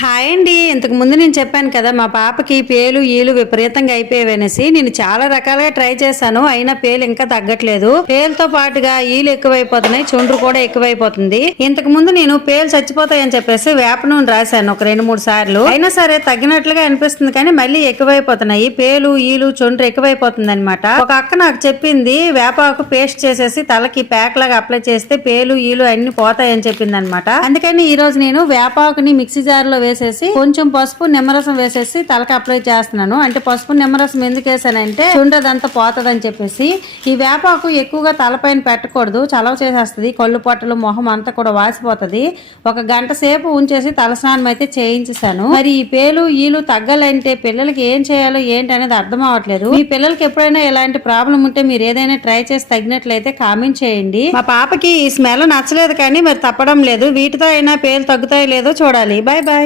Hi అండి. ఇంతకు ముందు నేను చెప్పాను కదా మా పాపకి పేలు ఈలు విపరీతంగా అయిపోయేవనేసి నేను చాలా రకాలుగా ట్రై చేశాను. అయినా పేలు ఇంకా తగ్గట్లేదు. పేలుతో పాటుగా ఈలు ఎక్కువైపోతున్నాయి, చుండ్రు కూడా ఎక్కువైపోతుంది. ఇంతకు ముందు నేను పేలు చచ్చిపోతాయని చెప్పేసి వేప నూనె రాశాను ఒక 2-3 సార్లు. అయినా సరే తగ్గినట్లుగా అనిపిస్తుంది కానీ మళ్ళీ ఎక్కువైపోతున్నాయి. పేలు ఈలు చుండ్రు ఎక్కువైపోతుంది అనమాట. ఒక అక్క నాకు చెప్పింది వేపాకు పేస్ట్ చేసేసి తలకి ప్యాక్ లాగా అప్లై చేస్తే పేలు ఈలు అన్ని పోతాయని చెప్పింది అనమాట. అందుకని ఈ రోజు నేను వేపాకుని మిక్సీ జార్ లో వేసేసి కొంచెం పసుపు నిమ్మరసం వేసేసి తలకి అప్లై చేస్తున్నాను. అంటే పసుపు నిమ్మరసం ఎందుకు వేసానంటే చుండ్రదంతా పోతుందని చెప్పేసి. ఈ వేపాకు ఎక్కువగా తలపైన పెట్టకూడదు, చలవ చేసేస్తుంది. కళ్ళు పొట్టలు మొహం అంతా కూడా వాసిపోతుంది. 1 గంట సేపు ఉంచేసి తలస్నానం అయితే చేయించేసాను. మరి ఈ పేలు ఈలు తగ్గాలంటే పిల్లలకి ఏం చేయాలో ఏంటి అనేది అర్థం అవ్వట్లేదు. మీ పిల్లలకి ఎప్పుడైనా ఎలాంటి ప్రాబ్లం ఉంటే మీరు ఏదైనా ట్రై చేసి తగ్గినట్లయితే కామెంట్ చేయండి. మా పాపకి ఈ స్మెల్ నచ్చలేదు కానీ మరి తప్పడం లేదు. వీటితో అయినా పేలు తగ్గుతాయో లేదో చూడాలి. Bye bye.